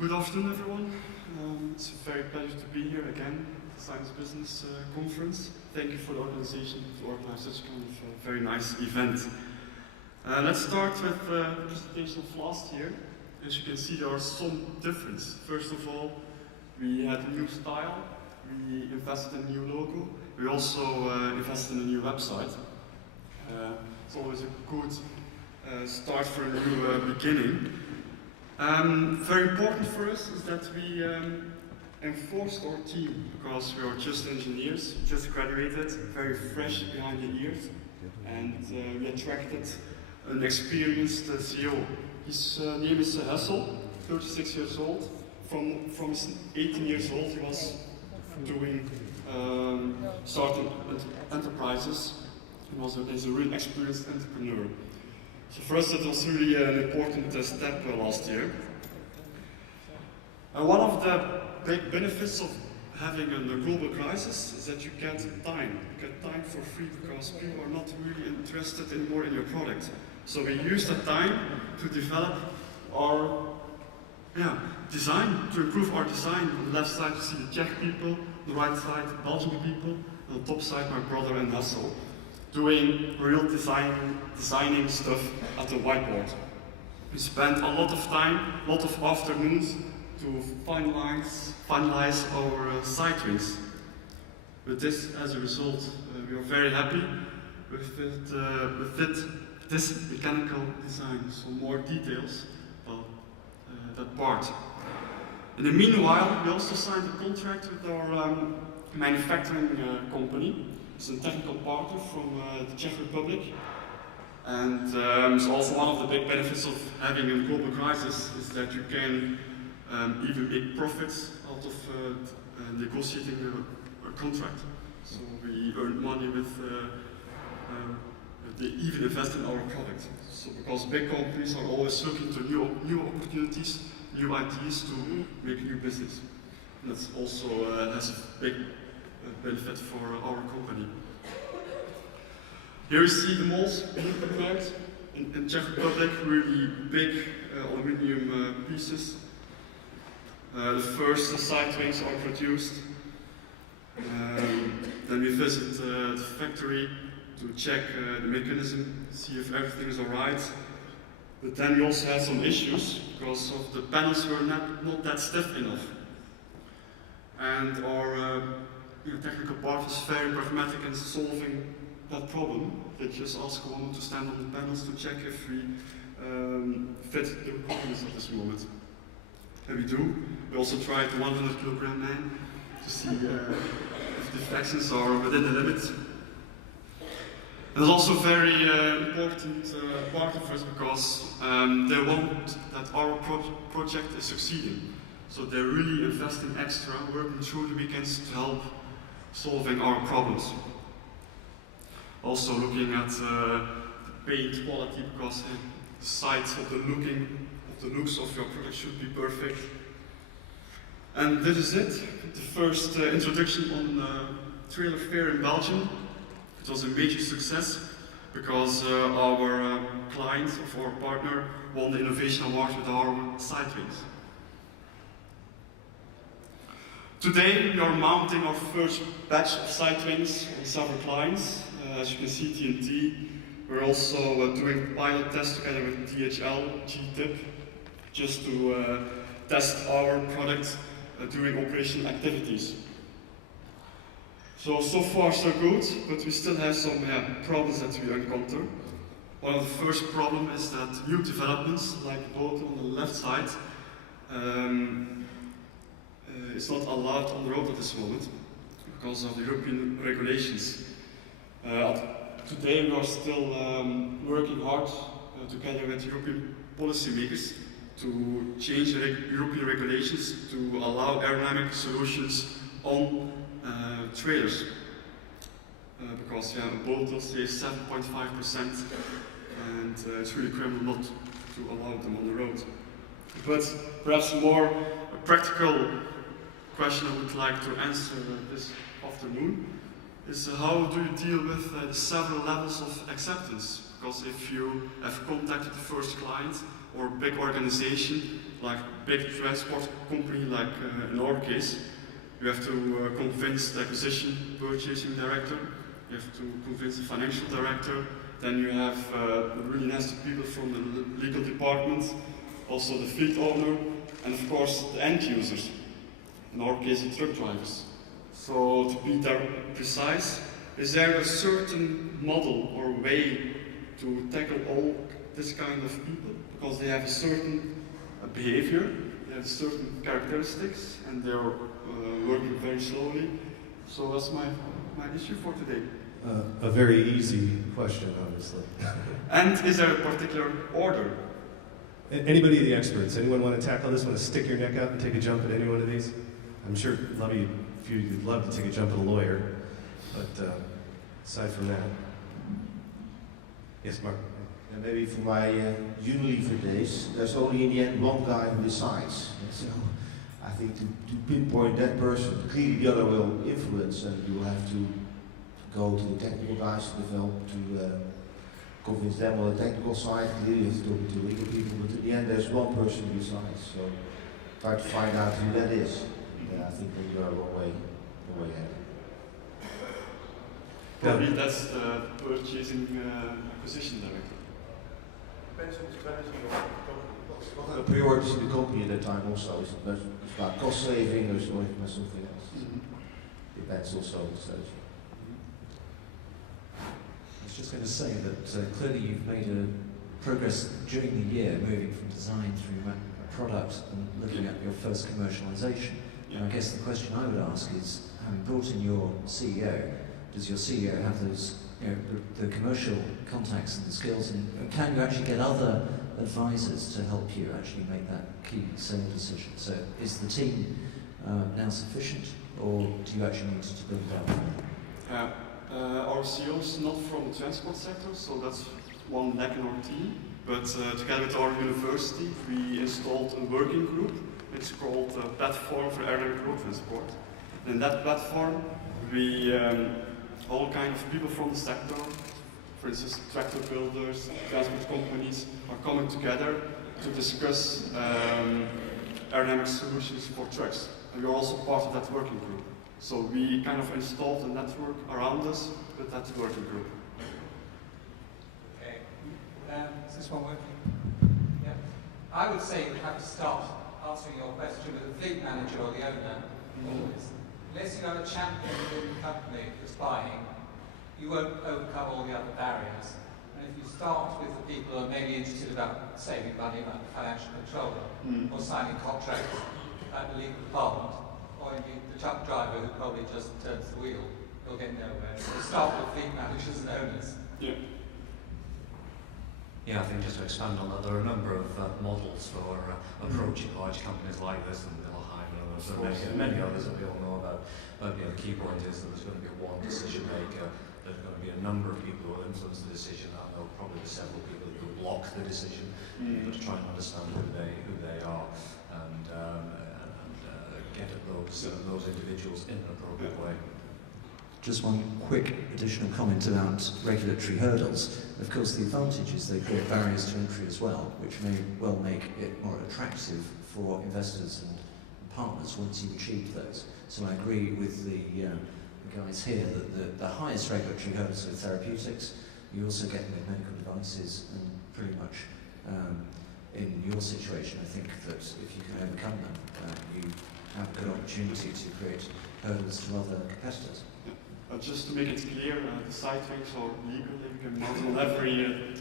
Good afternoon, everyone. It's a very pleasure to be here again at the Science Business Conference. Thank you for the organization to organize such kind of very nice event. Let's start with the presentation of last year. As you can see, there are some differences. First of all, we had a new style, we invested in a new logo, we also invested in a new website. It's always a good start for a new beginning. Very important for us is that we enforced our team, because we are just engineers, just graduated, very fresh behind the ears, and we attracted an experienced CEO. His name is Hessel, 36 years old. From his 18 years old, he was doing starting enterprises. He's a real experienced entrepreneur. So for us, it was really an important step last year. One of the big benefits of having a global crisis is that you get time. You get time for free because people are not really interested anymore in your product. So we use that time to develop our design, to improve our design. On the left side you see the Czech people, on the right side Belgian people, on the top side my brother and Hessel, doing real designing stuff at the whiteboard. We spent a lot of time, a lot of afternoons to finalize our side wings. With this as a result, we are very happy with this mechanical design. So more details about that part. In the meanwhile, we also signed a contract with our manufacturing company. It's a technical partner from the Czech Republic, and it's also one of the big benefits of having a global crisis is that you can even make profits out of negotiating a contract. So we earn money with, they even invest in our product. So because big companies are always looking to new opportunities, new ideas to make new business. And that's also has a big benefit for our company. Here you see the molds being prepared in Czech Republic, really big aluminium pieces. The first side wings are produced. Then we visit the factory to check the mechanism, see if everything is alright. But then we also had some issues because of the panels were not that stiff enough. And our technical part was very pragmatic in solving that problem. They just ask a woman to stand on the panels to check if we fit the requirements at this moment. And we do. We also tried the 100 kilogram man to see if the fractions are within the limits. And it's also a very important part of us because they want that our project is succeeding. So they're really investing extra, working through the weekends to help solving our problems. Also looking at the paint quality because the sides of the looks of your product should be perfect. And this is it, the first introduction on Trailer Fair in Belgium. It was a major success because our client, of our partner, won the Innovation Award with our side wings. Today we are mounting our first batch of side wings on several clients. As you can see, TNT. We're also doing pilot tests together with DHL, GTIP, just to test our product during operational activities. So far so good, but we still have some problems that we encounter. One of the first problems is that new developments, like the boat on the left side, is not allowed on the road at this moment because of the European regulations. Today we are still working hard together with European policymakers to change the European regulations to allow aerodynamic solutions on trailers. Because a boat will save 7.5% and it's really criminal not to allow them on the road. But perhaps more a practical question I would like to answer this afternoon is how do you deal with the several levels of acceptance? Because if you have contacted the first client or a big organization, like big transport company, like in our case, you have to convince the acquisition purchasing director, you have to convince the financial director, then you have really nasty people from the legal department, also the fleet owner, and of course the end users, in our case the truck drivers. So to be precise, is there a certain model or way to tackle all this kind of people? Because they have a certain behavior, they have certain characteristics, and they're working very slowly. So that's my issue for today. A very easy question, obviously. And is there a particular order? Anybody, the experts, anyone want to tackle this? Want to stick your neck out and take a jump at any one of these? I'm sure a lot of you, if you'd love to take a jump at a lawyer, but aside from that. Yes, Mark? And maybe for my Unilever days, there's only in the end one guy who decides. So I think to pinpoint that person, clearly the other will influence, and you will have to go to the technical guys to develop, to convince them on the technical side. Clearly you have to talk to legal people, but in the end there's one person who decides. So try to find out who that is. Yeah, I think that you are one way ahead. Probably that's the purchasing acquisition director. Depends on the strategy of the company. What are the priorities in the company at that time also? Is it about cost saving or is it something else? Depends also on the strategy. I was just going to say that clearly you've made a progress during the year, moving from design through a product and looking at your first commercialization. And I guess the question I would ask is, having brought in your CEO, does your CEO have those, the commercial contacts and the skills, and can you actually get other advisors to help you actually make that key sale decision? So is the team now sufficient, or do you actually need to build it up? Our CEO is not from the transport sector, so that's one lack in our team. But together with our university, we installed a working group. It's called Platform for Airline Road Transport. And in that platform, we all kind of people from the sector, for instance, tractor builders, transport companies, are coming together to discuss aerodynamic solutions for trucks. And we're also part of that working group. So we kind of installed a network around us with that working group. Okay. Is this one working? Yeah. I would say you have to start answering your question with the fleet manager or the owner. Unless you have a champion within the company that's buying, you won't overcome all the other barriers. And if you start with the people who are maybe interested about saving money, like the financial controller, or signing contracts at the legal department, or indeed the truck driver who probably just turns the wheel, you'll get nowhere. So start with fleet managers and owners. Yeah, I think just to expand on that, there are a number of models for approaching large companies like this, and Milheim and others, and many others that we all know about. But the key point is that there's going to be one decision maker, there's going to be a number of people who will influence the decision, and there'll probably be several people who will block the decision. But to try and understand who they are, and get at those individuals in an appropriate way. Just one quick additional comment about regulatory hurdles. Of course, the advantage is they create barriers to entry as well, which may well make it more attractive for investors and partners once you've achieved those. So I agree with the guys here that the highest regulatory hurdles are therapeutics. You also get them with medical devices, and pretty much in your situation, I think that if you can overcome them, you have a good opportunity to create hurdles to other competitors. Just to make it clear, the side wings are legal, you can mount on every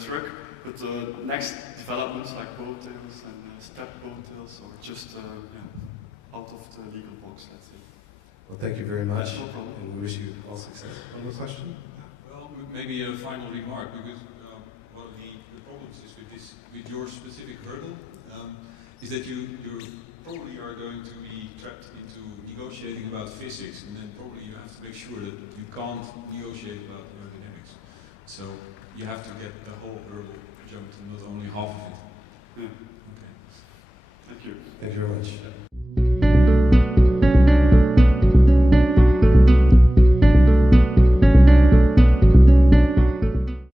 truck, but the next developments like boat tails and step boat tails are just out of the legal box, let's say. Well, thank you very much, no problem. and we wish you all success. One more question? Well, maybe a final remark, because one of the problems is with your specific hurdle, is that you probably are going to be trapped into negotiating about physics, and then probably you have to make sure that you can't negotiate about aerodynamics. So you have to get the whole hurdle jumped and not only half of it. Yeah. Okay. Thank you. Thank you very much.